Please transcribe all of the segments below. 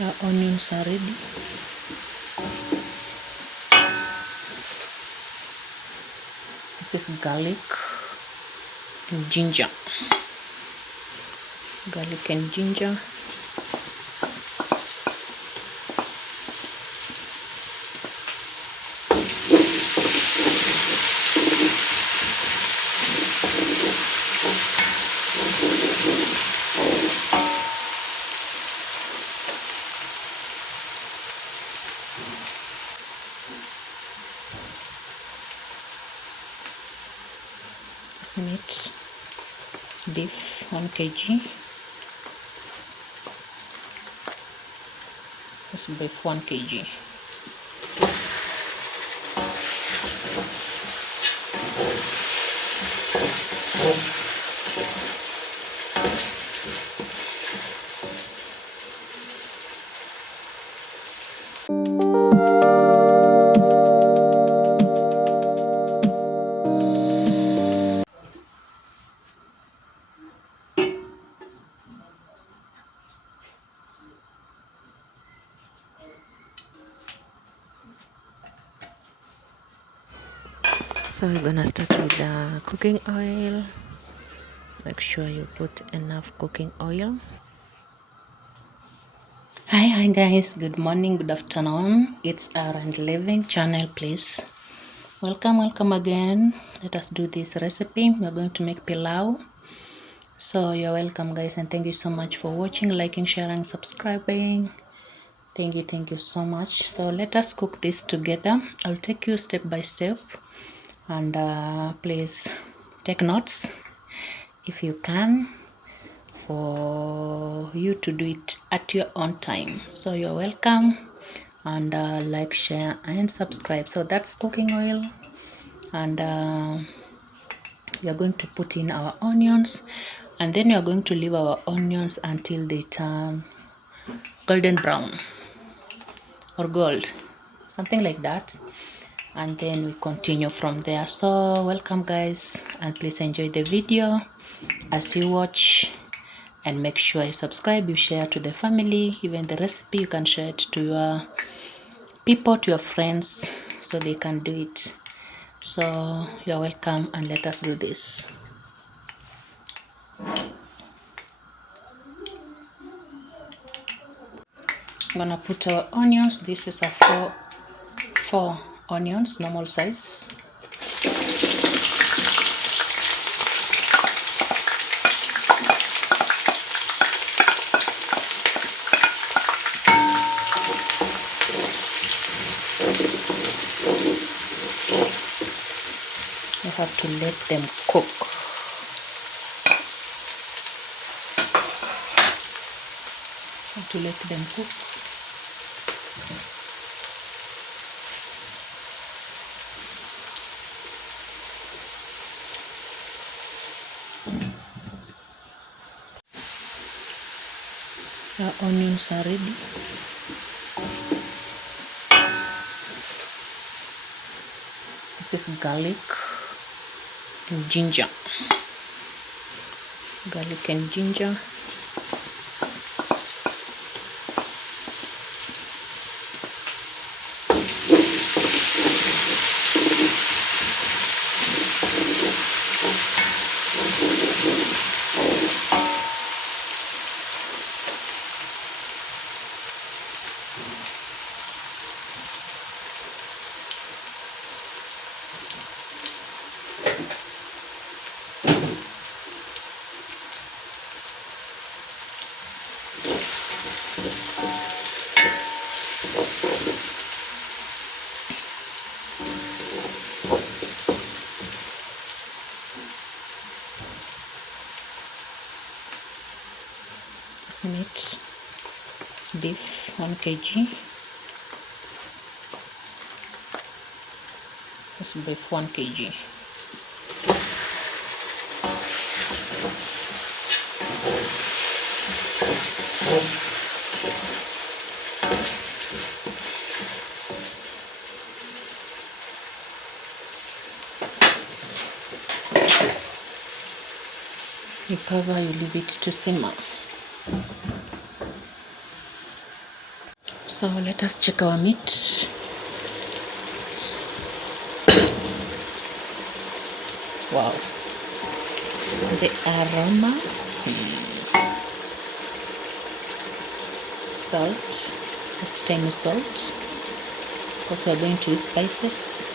Our onions are ready. This is garlic and ginger. Garlic and ginger. Meat, beef 1 kg. This beef 1 kg. So we're gonna start with the cooking oil. Make sure you put enough cooking oil. Hi guys, good morning, good afternoon. It's Around Living channel, please. Welcome again. Let us do this recipe. We're going to make pilau. So you're welcome guys, and thank you so much for watching, liking, sharing, subscribing. Thank you so much. So let us cook this together. I'll take you step by step, and please take notes if you can, for you to do it at your own time. So you're welcome, and like, share and subscribe. So that's cooking oil, and we are going to put in our onions, and then we are going to leave our onions until they turn golden brown or gold, something like that, and then we continue from there. So welcome guys, and please enjoy the video as you watch, and make sure you subscribe, you share to the family. Even the recipe, you can share it to your people, to your friends, so they can do it. So you're welcome, and let us do this. I'm gonna put our onions. This is a four onions, normal size. You have to let them cook. You have to let them cook. Our onions are ready. This is garlic and ginger. Garlic and ginger. Meat, beef 1 kg. This beef 1 kg. You cover, you leave it to simmer. So let us check our meat. Wow, the aroma. Salt, just tiny salt, because we are going to use spices.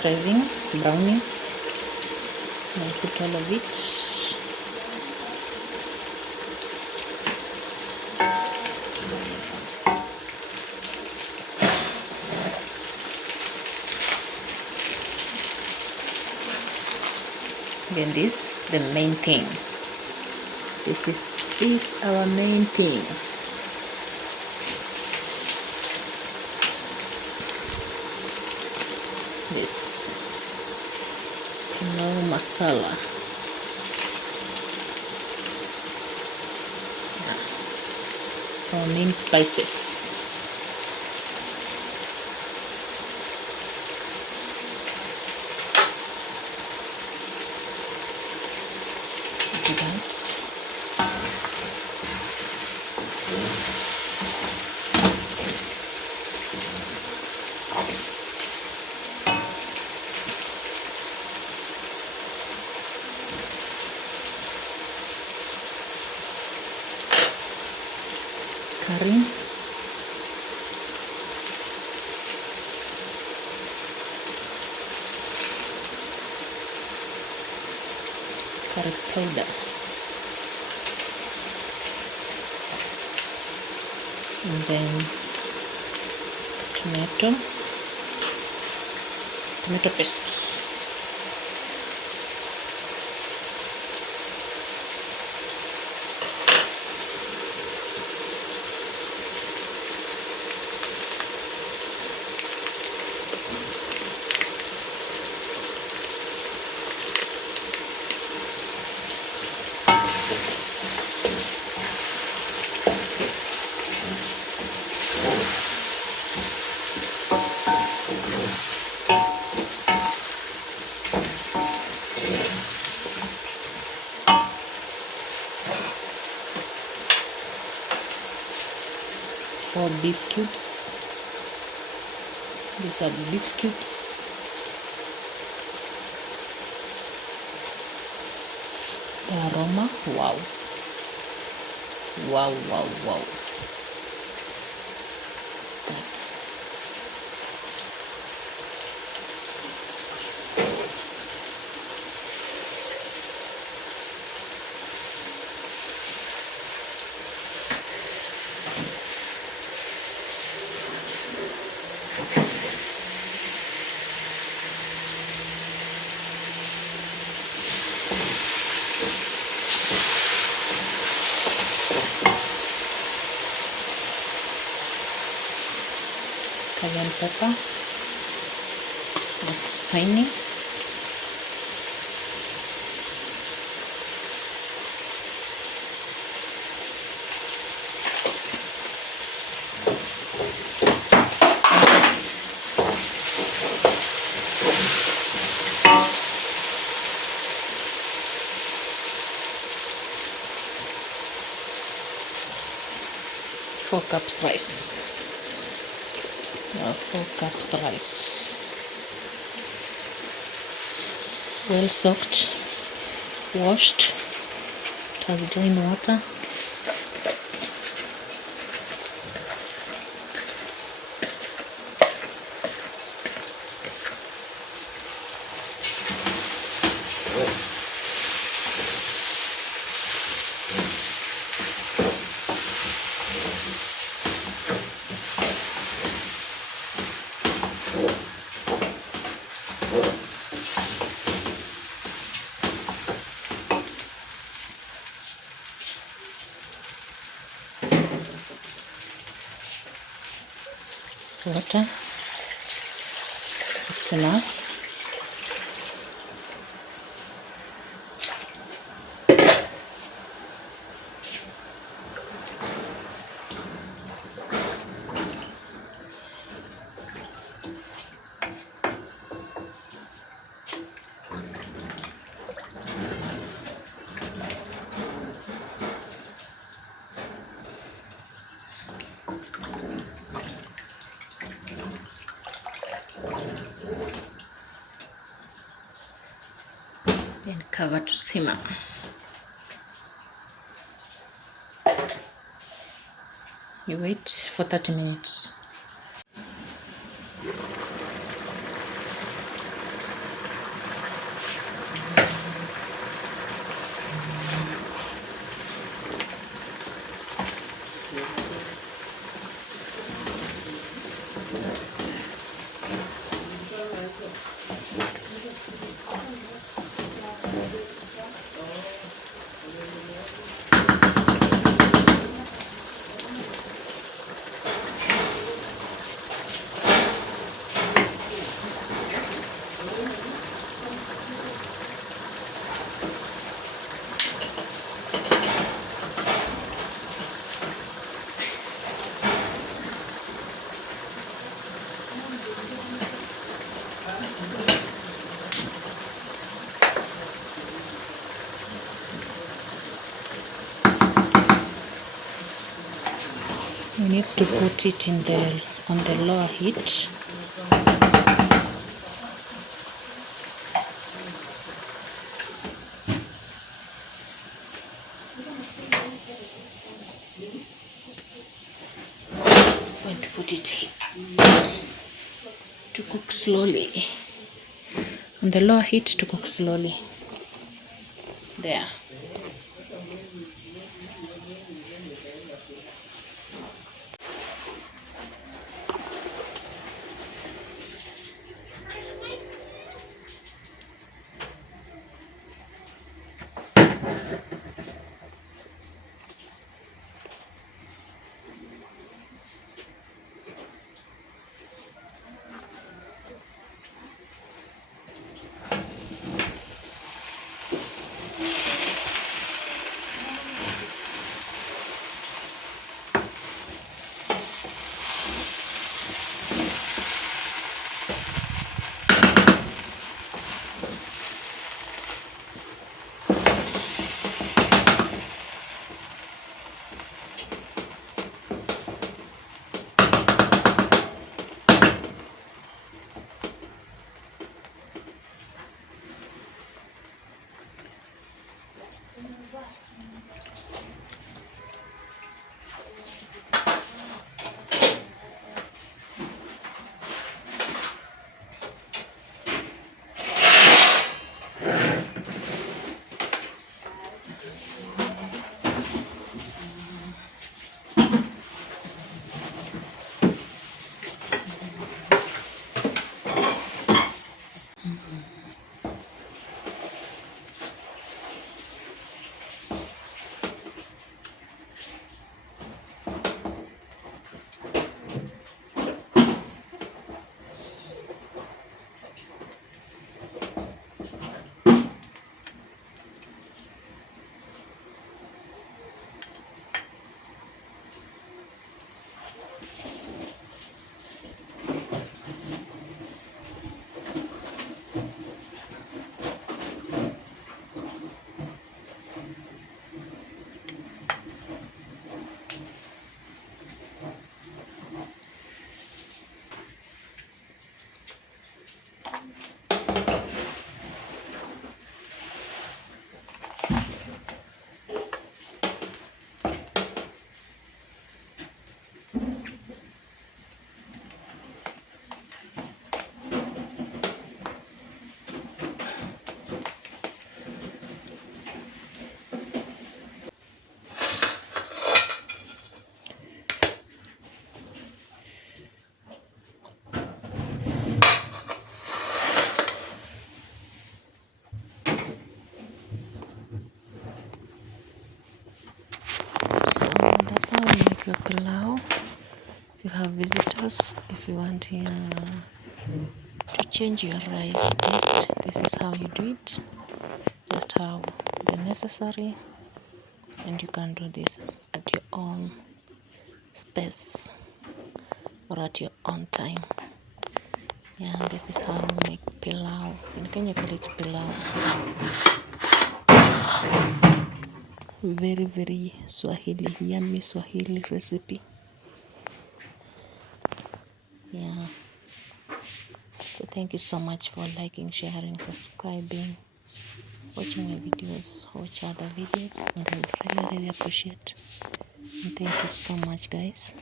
Craving, browning, I'll put all of it. Then this, the main thing. This is our main thing. This Pilau Masala. Our main spices. Do that. Curry, curry powder, and then tomato paste. For beef cubes. These are the beef cubes. The aroma, wow. Wow, wow, wow. That. Cayenne pepper, just tiny. Four cups rice. 4 cups rice, well soaked, washed, it has drained water. Water, just enough. cover to simmer. You wait for 30 minutes. We need to put it on the lower heat. I'm going to put it here to cook slowly. On the lower heat to cook slowly. There. That's how you make your pilau. If you have visitors, if you want to change your rice taste, this is how you do it. Just have the necessary, and you can do this at your own space or at your own time. Yeah, this is how we make pilau. In Kenya, call it pilau. Very, very Swahili, yummy Swahili recipe. Yeah. So thank you so much for liking, sharing, subscribing. watching my videos, watch other videos, and I would really appreciate. And thank you so much, guys.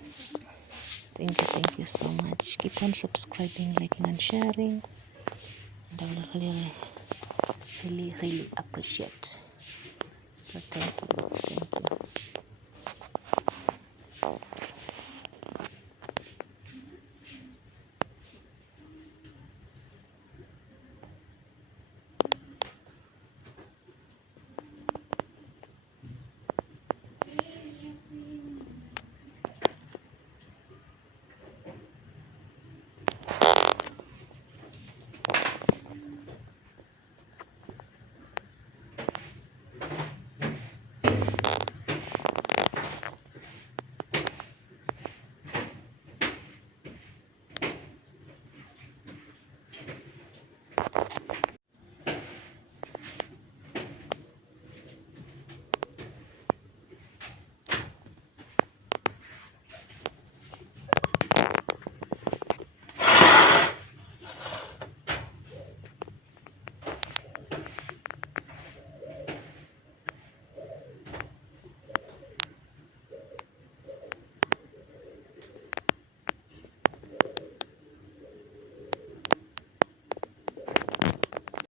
Thank you so much. Keep on subscribing, liking, and sharing, and I will really appreciate. So thank you.